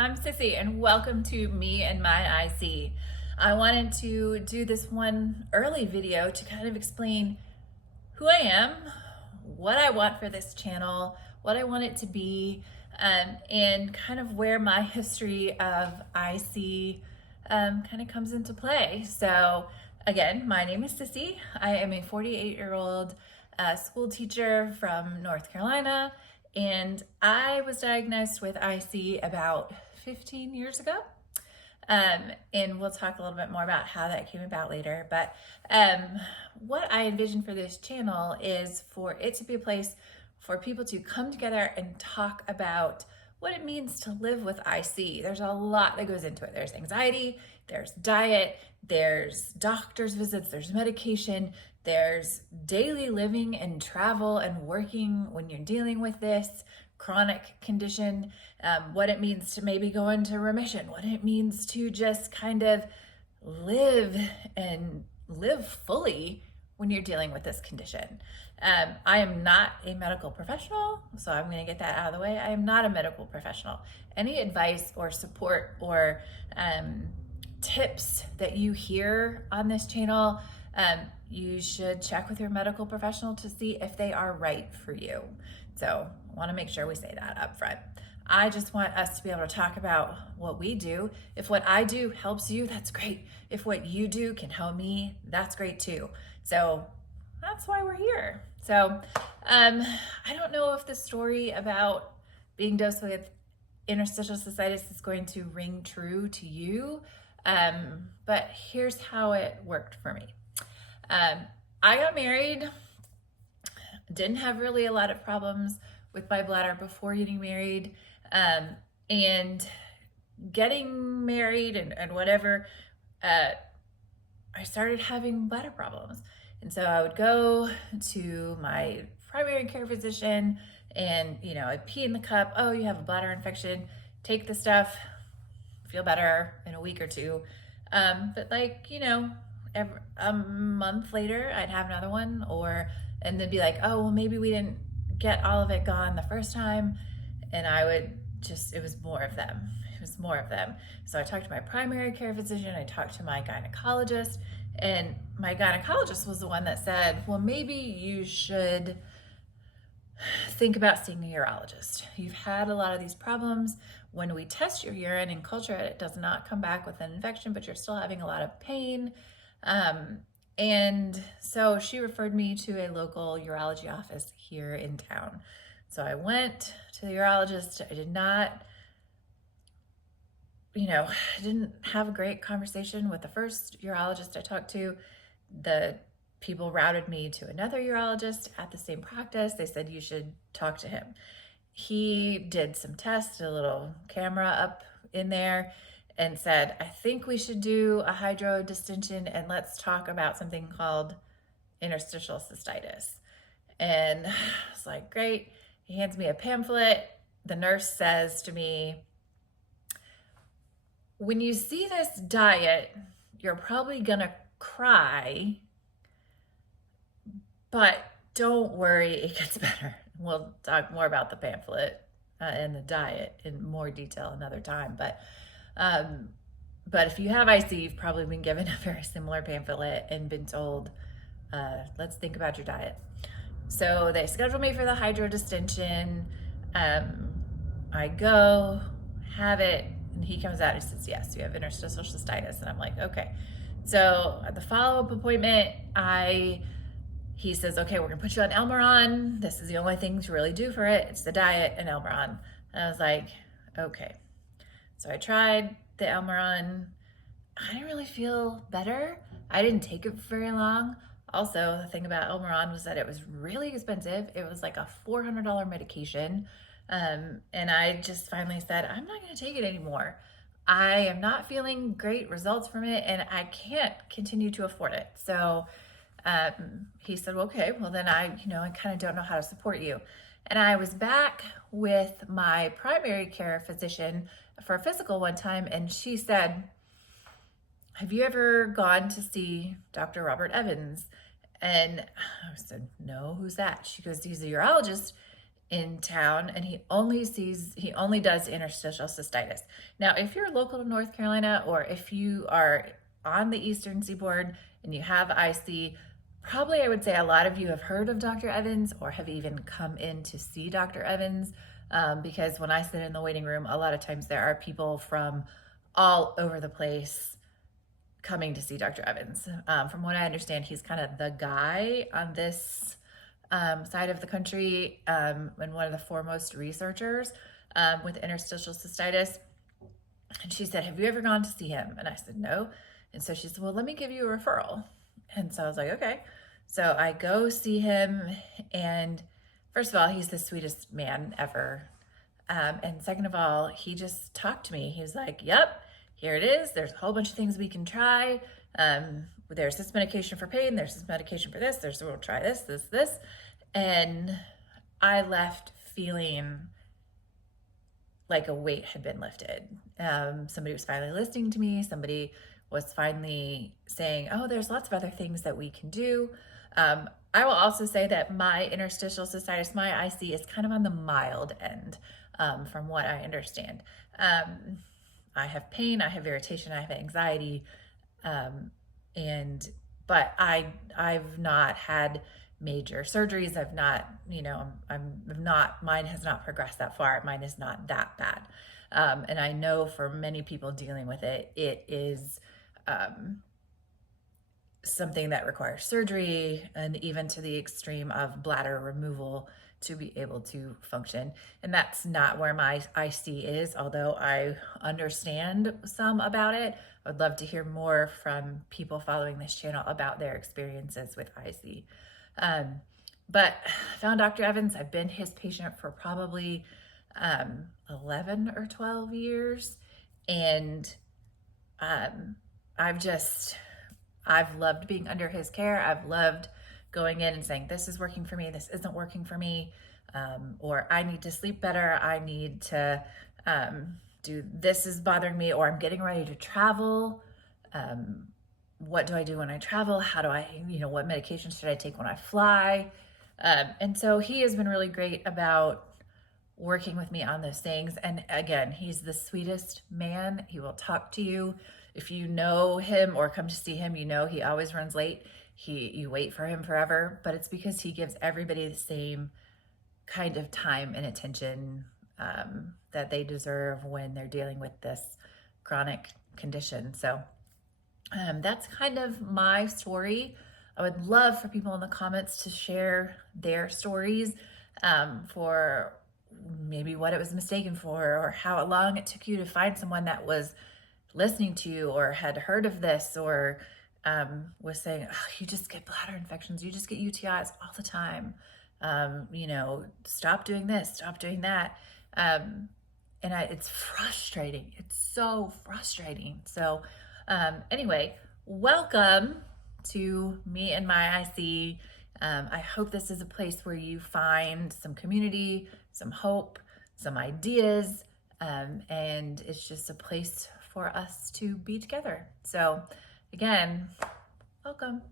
I'm Sissy, and welcome to Me and My IC. I wanted to do this one early video to kind of explain who I am, what I want for this channel, what I want it to be, and kind of where my history of IC kind of comes into play. So again, my name is Sissy. I am a 48-year-old school teacher from North Carolina, and I was diagnosed with IC about 15 years ago. And we'll talk a little bit more about how that came about later. But what I envision for this channel is for it to be a place for people to come together and talk about what it means to live with IC. There's a lot that goes into it. There's anxiety, there's diet, there's doctor's visits, there's medication, there's daily living and travel and working when you're dealing with this chronic condition, what it means to maybe go into remission, what it means to just kind of live and live fully when you're dealing with this condition. I am not a medical professional, so I'm going to get that out of the way. I am not a medical professional. Any advice or support or tips that you hear on this channel, you should check with your medical professional to see if they are right for you. So I want to make sure we say that up front. I just want us to be able to talk about what we do. If what I do helps you, that's great. If what you do can help me, that's great too. So that's why we're here. So I don't know if the story about being diagnosed with interstitial cystitis is going to ring true to you, but here's how it worked for me. I got married, didn't have really a lot of problems with my bladder before getting married, and getting married and whatever, I started having bladder problems. And so I would go to my primary care physician and, I'd pee in the cup. Oh, you have a bladder infection. Take the stuff, feel better in a week or two. But a month later, I'd have another one, and they'd be like, oh, well, maybe we didn't get all of it gone the first time. And it was more of them. It was more of them. So I talked to my primary care physician, I talked to my gynecologist, and my gynecologist was the one that said, well, maybe you should think about seeing a urologist. You've had a lot of these problems. When we test your urine and culture it, it does not come back with an infection, but you're still having a lot of pain. And so she referred me to a local urology office here in town. So I went to the urologist. I didn't have a great conversation with the first urologist I talked to. The people routed me to another urologist at the same practice. They said, you should talk to him. He did some tests, a little camera up in there, and said, I think we should do a hydrodistension and let's talk about something called interstitial cystitis. And I was like, great. He hands me a pamphlet. The nurse says to me, when you see this diet, you're probably gonna cry, but don't worry, it gets better. We'll talk more about the pamphlet and the diet in more detail another time. But if you have IC, you've probably been given a very similar pamphlet and been told, let's think about your diet. So they schedule me for the hydrodistension. I go, have it, and he comes out and says, yes, you have interstitial cystitis. And I'm like, okay. So at the follow-up appointment, he says, okay, we're gonna put you on Elmeron. This is the only thing to really do for it. It's the diet and Elmeron. And I was like, okay. So I tried the Elmeron. I didn't really feel better. I didn't take it for very long. Also, the thing about Elmeron was that it was really expensive. It was like a $400 medication. And I just finally said, I'm not going to take it anymore. I am not feeling great results from it, and I can't continue to afford it. So he said, well, okay, well then I kind of don't know how to support you. And I was back with my primary care physician for a physical one time, and she said, have you ever gone to see Dr. Robert Evans? And I said, no, who's that? She goes, he's a urologist in town, and he only does interstitial cystitis. Now, if you're local to North Carolina, or if you are on the Eastern Seaboard and you have IC, probably I would say a lot of you have heard of Dr. Evans or have even come in to see Dr. Evans, because when I sit in the waiting room, a lot of times there are people from all over the place coming to see Dr. Evans. From what I understand, he's kind of the guy on this side of the country, and one of the foremost researchers with interstitial cystitis. And she said, have you ever gone to see him? And I said, no. And so she said, well, let me give you a referral. And so I was like, okay. So I go see him, and first of all, he's the sweetest man ever. And second of all, he just talked to me. He's like, yep, here it is. There's a whole bunch of things we can try. There's this medication for pain. There's this medication for this. We'll try this. And I left feeling like a weight had been lifted. Somebody was finally listening to me. Somebody was finally saying, oh, there's lots of other things that we can do. I will also say that my interstitial cystitis, my IC, is kind of on the mild end, from what I understand. I have pain, I have irritation, I have anxiety, but I've not had major surgeries. I've not, mine has not progressed that far. Mine is not that bad. And I know for many people dealing with it, it is something that requires surgery, and even to the extreme of bladder removal to be able to function. And that's not where my IC is, although I understand some about it. I would love to hear more from people following this channel about their experiences with IC. But I found Dr. Evans. I've been his patient for probably 11 or 12 years. And I've loved being under his care. I've loved going in and saying, this is working for me, this isn't working for me, or I need to sleep better, I need to do this, is bothering me, or I'm getting ready to travel. What do I do when I travel? How do I, what medications should I take when I fly? And so he has been really great about working with me on those things. And again, he's the sweetest man. He will talk to you. If you know him or come to see him, he always runs late. You wait for him forever, but it's because he gives everybody the same kind of time and attention that they deserve when they're dealing with this chronic condition. So that's kind of my story. I would love for people in the comments to share their stories, for maybe what it was mistaken for, or how long it took you to find someone that was listening to you or had heard of this, or was saying, oh, you just get bladder infections, you just get UTIs all the time, stop doing this, stop doing that. It's frustrating. It's so frustrating. So anyway, welcome to me and my IC. I hope this is a place where you find some community, some hope, some ideas, and it's just a place for us to be together. So again, welcome.